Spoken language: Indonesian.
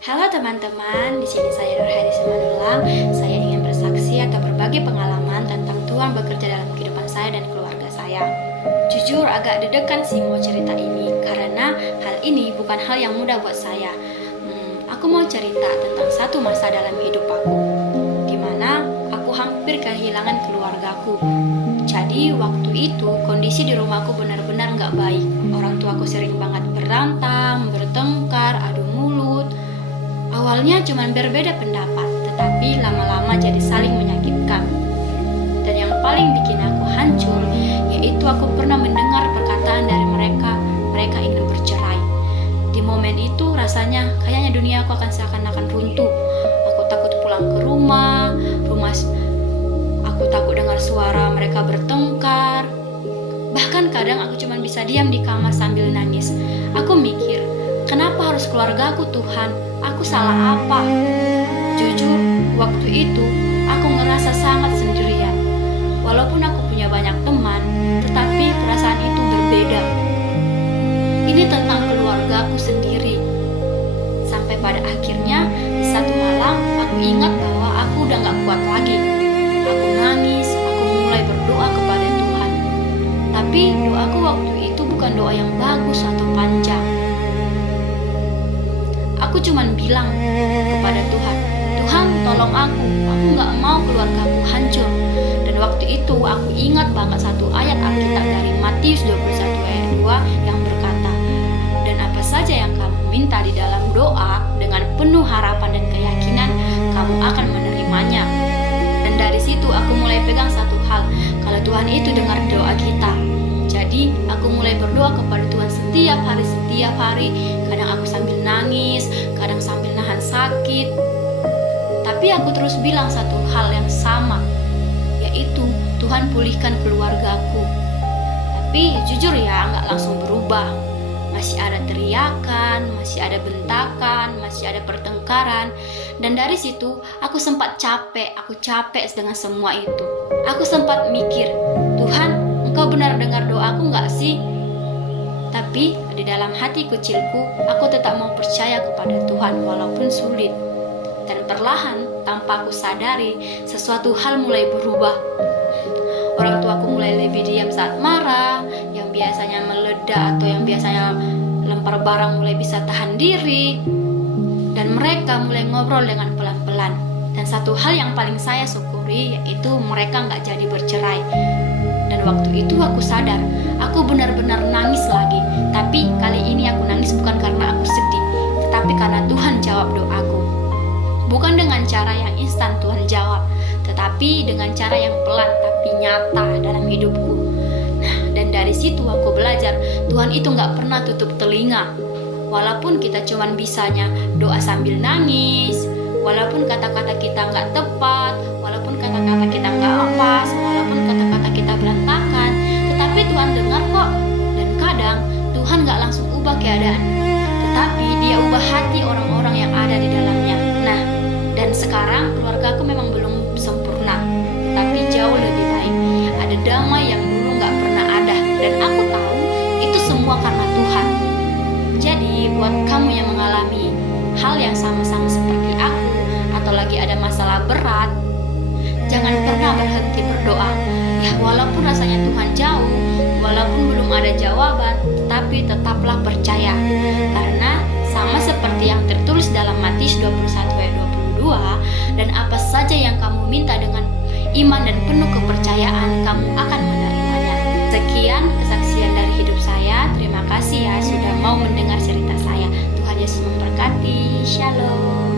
Halo teman-teman, di sini saya Nur Hairi Simanulang. Saya ingin bersaksi atau berbagi pengalaman tentang Tuhan bekerja dalam kehidupan saya dan keluarga saya. Jujur agak deg-degan sih mau cerita ini, karena hal ini bukan hal yang mudah buat saya. Aku mau cerita tentang satu masa dalam hidup aku, di mana aku hampir kehilangan keluargaku. Jadi waktu itu kondisi di rumahku benar-benar gak baik. Orang tuaku sering banget berantem, bertengkar, adu mulut. Awalnya cuma berbeda pendapat, tetapi lama-lama jadi saling menyakitkan. Dan yang paling bikin aku hancur, yaitu aku pernah mendengar perkataan dari mereka ingin bercerai. Di momen itu rasanya kayaknya dunia aku akan seakan-akan runtuh. Aku takut pulang ke rumah, aku takut dengar suara mereka bertengkar. Bahkan kadang aku cuma bisa diam di kamar sambil nangis. Aku mikir, kenapa harus keluarga aku Tuhan? Aku salah apa? Jujur, waktu itu aku ngerasa sangat sendirian. Walaupun aku punya banyak teman, tetapi perasaan itu berbeda. Ini tentang keluarga aku sendiri. Sampai pada akhirnya, di satu malam, aku ingat bahwa aku udah gak kuat lagi. Aku nangis, aku mulai berdoa kepada Tuhan. Tapi doaku waktu itu bukan doa yang bagus atau panjang. Aku cuman bilang kepada Tuhan, Tuhan tolong aku gak mau keluargaku hancur. Dan waktu itu aku ingat banget satu ayat Alkitab dari Matius 21 ayat 2 yang berkata, dan apa saja yang kamu minta di dalam doa dengan penuh harapan dan keyakinan, kamu akan menerimanya. Dan dari situ aku mulai pegang satu hal, kalau Tuhan itu dengar doa kita. Jadi aku mulai berdoa kepada Tuhan setiap hari. Kadang aku sambil nangis, kadang sambil nahan sakit. Tapi aku terus bilang satu hal yang sama, yaitu Tuhan pulihkan keluargaku. Tapi jujur ya, gak langsung berubah. Masih ada teriakan, masih ada bentakan, masih ada pertengkaran. Dan dari situ aku sempat capek, dengan semua itu. Aku sempat mikir, Tuhan, Engkau benar dengar doaku gak sih? Tapi di dalam hati kecilku, aku tetap mau percaya kepada Tuhan walaupun sulit. Dan perlahan, tanpa aku sadari, sesuatu hal mulai berubah. Orang tuaku mulai lebih diam saat marah, yang biasanya meledak atau yang biasanya lempar barang mulai bisa tahan diri. Dan mereka mulai ngobrol dengan pelan-pelan. Dan satu hal yang paling saya syukuri, yaitu mereka gak jadi bercerai. Dan waktu itu aku sadar, aku benar-benar nangis lagi. Tapi kali ini aku nangis bukan karena aku sedih, tetapi karena Tuhan jawab doaku. Bukan dengan cara yang instan Tuhan jawab, tetapi dengan cara yang pelan tapi nyata dalam hidupku. Nah, dan dari situ aku belajar, Tuhan itu gak pernah tutup telinga. Walaupun kita cuman bisanya doa sambil nangis, walaupun kata-kata kita gak tepat, walaupun kata-kata kita gak pas, walaupun kata-kata kita berantakan, tetapi Tuhan dengar kok. Dan kadang Tuhan gak langsung ubah keadaan, tetapi Dia ubah hati orang-orang yang ada di dalamnya. Nah, dan sekarang keluargaku memang belum sempurna, tapi jauh lebih baik. Ada damai yang dulu gak pernah ada. Dan aku tahu itu semua karena Tuhan. Jadi buat kamu yang mengalami hal yang sama-sama seperti aku, atau lagi ada masalah berat, jangan pernah berhenti berdoa. Ya, walaupun rasanya Tuhan jauh, walaupun belum ada jawaban, tapi tetaplah percaya. Karena sama seperti yang tertulis dalam Matius 21 ayat 22, dan apa saja yang kamu minta dengan iman dan penuh kepercayaan, kamu akan menerimanya. Sekian kesaksian dari hidup saya. Terima kasih ya sudah mau mendengar cerita saya. Tuhan Yesus memberkati. Shalom.